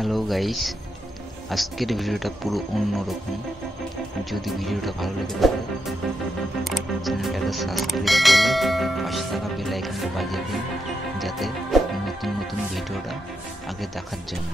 Hello guys, আজকের ভিডিওটা পুরো অন্যরকম। যদি ভিডিওটা ভালো লেগে থাকে চ্যানেলটাকে সাবস্ক্রাইব করুন, পাশে থাকা বেল আইকনটা বাজিয়ে দিন যাতে নতুন নতুন ভিডিওটা আগে দেখার জন্য।